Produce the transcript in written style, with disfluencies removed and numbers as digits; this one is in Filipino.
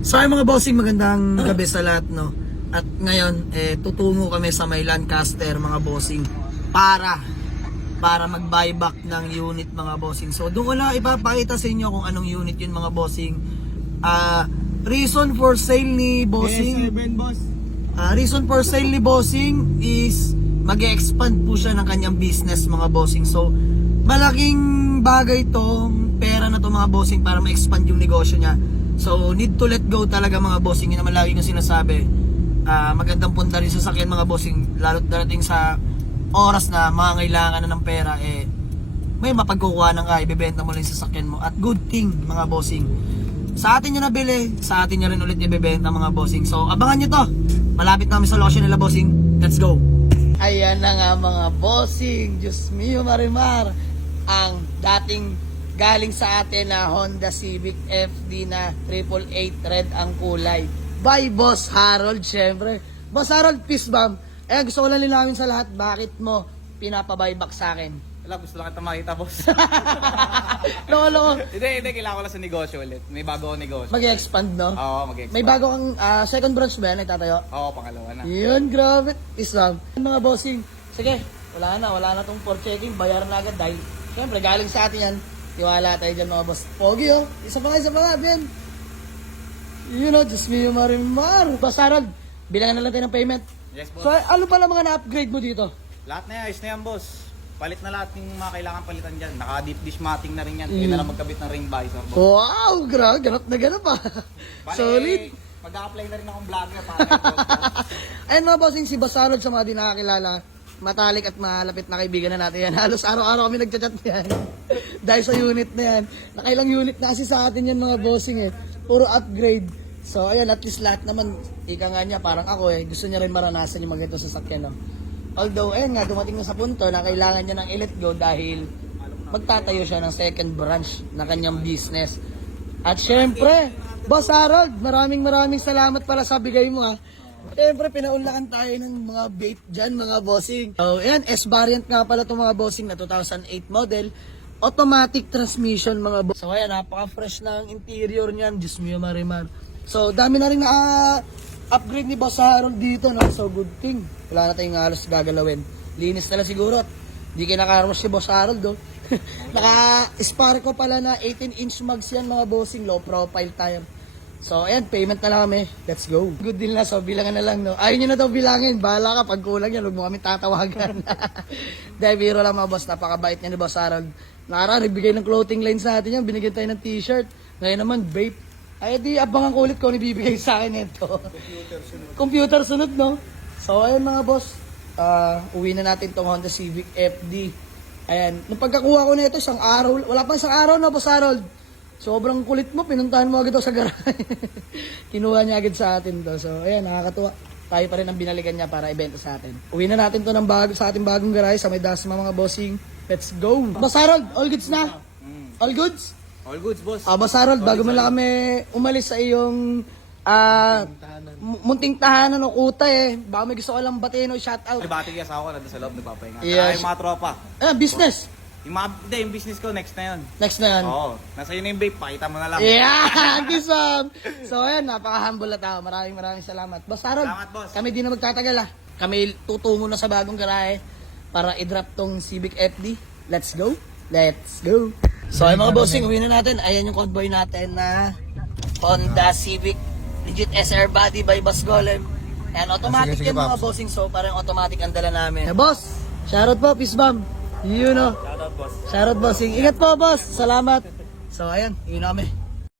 So ay mga bossing, magandang gabi sa lahat, no. At ngayon tutungo kami sa may Lancaster mga bossing para mag-buyback ng unit mga bossing. So doon ko lang ipapakita sa inyo kung anong unit yun mga bossing. Reason for sale ni bossing. Yes, boss. Reason for sale ni bossing is mag-expand po siya ng kanyang business mga bossing. So malaking bagay to, pera na to mga bossing para ma-expand yung negosyo niya. So need to let go talaga mga bossing. Yun naman lagi kong sinasabi. Magandang punta rin sa sakyan mga bossing, lalo't darating sa oras na mangangailangan na ng pera, may mapagkukuha ng ibebenta mo lang sa sakyan mo. At good thing mga bossing, sa atin niya nabili, sa atin niya rin ulit ibebenta mga bossing. So abangan nyo to, malapit namin sa location nila bossing. Let's go. Ayan na nga mga bossing, Diyos mio marimar, ang dating galing sa atin na Honda Civic FD na 888 red ang kulay by Boss Harold. Syempre Boss Harold, peace bomb. Gusto ko lang linawin sa lahat, bakit mo pinapabuyback sa akin? Wala, gusto lang kita makita, boss. Lolo, Hindi, kailangan ko lang sa negosyo ulit. May bago akong negosyo. mag-expand, no? Oo, mag-expand. May bago kang second branch ba yan, nagtatayo? Oo, pangalawa na. Yun, grabe. Islam. Mga bossing, sige, wala na tong for checking, bayaran na agad dahil syempre galing sa atin yan. Tiwala tayo dyan mga boss. Pogi, oh. Isa pa nga, Ben. You know, just me yung marimar. Boss Harold, bilangan na lang tayo ng payment. Yes, boss. So, ano pala mga na-upgrade mo dito? Lahat na yan, ayos na yan, boss. Palit na lahat ng mga kailangan palitan dyan. Naka-deep dish matting na rin yan. Kaya na lang magkabit ng ring visor, boss. Wow, grabe. Ganap na ganap, ah. Bale, Solid. mag-a-apply na rin akong vlogger para Ayun mga bossing, si Boss Harold sa mga di nakakilala, matalik at malapit na kaibigan na natin yan. Halos araw-araw kami nagchat-chat yan. Dahil sa unit na yan. Nakailang unit na kasi sa atin yan mga bossing Puro upgrade. So ayun, at least lahat naman, ika nga niya, parang ako gusto niya rin maranasan yung maganda sa sakyan. No? Although ayun nga, dumating na sa punto na kailangan niya ng i-let go dahil magtatayo siya ng second branch na kanyang business. At syempre, Boss Harold, maraming salamat pala sa bigay mo Siyempre, pinaunlakan tayo ng mga vape dyan, mga bossing. So, ayan, S-variant nga pala itong mga bossing na 2008 model. Automatic transmission, mga bossing. So, ayan, napaka-fresh ng interior niyan. Diyos mio marimar. So, dami na rin na-upgrade ni Boss Harold dito, no? So, good thing. Wala na tayong halos gagalawin. Linis na lang siguro. Di kayo nakaros si Boss Harold, Naka-Sparco pala na 18-inch mags yan, mga bossing. Low profile tire. So, ayan, payment na lang kami. Let's go. Good deal na. So, bilangan na lang, no? Ayaw nyo na daw bilangin. Bahala ka. Pag kulang yan, huwag mo kami tatawagan. Dahil biro lang, mga boss. Napakabait niya ni Boss Harold. Nagbigay ng clothing line sa atin yan. Binigyan tayo ng t-shirt. Ngayon naman, vape. Ay, di, abangan ko ulit kung ibibigay sa akin ito. Computer sunod, no? So, ayun, mga boss. Uwi na natin tong Honda Civic FD. Ayan. Nung pagkakuha ko na ito, isang araw. Wala pa isang araw na, Boss Harold. Sobrang kulit mo, pinuntahan mo agad ito sa garahe. Kinuha niya agad sa atin to. So, ayan, nakakatuwa. Tayo pa rin ang binalikan niya para ibenta sa atin. Uwi na natin to ng sa ating bagong garahe sa may Dasma, mga bossing. Let's go. Boss Harold, all goods na? All goods? All goods, boss. Boss Harold, bago mo lang kami umalis sa iyong munting tahanan o kuta Baka may gusto ko lang batiin o shoutout. Bati kaya sa ako, nandun sa loob, nagpapahinga. Yes. Ay, mga tropa. Business. Yung business ko, next na yun. Next na yan. Oo. Nasa yun na yung vape, pakita mo na lang. Yeah! Gisam! So ayan, napaka-humble na tao. Maraming salamat. Boss Harold, Salamat, boss. kami di na magtatagal Kami tutungo na sa bagong garahe para i-drop tong Civic FD. Let's go. Let's go. So ay mga bossing, uwi na natin. Ayan yung convoy natin na Honda Civic legit SR body by Boss Golem. And automatic Sige, yan mga Paps. bossing. So parang automatic ang dala namin. Boss, shoutout po, peace bomb. You know. Shoutout, boss. Shoutout bossing. Ingat po boss. Salamat. So ayan, yun na kami.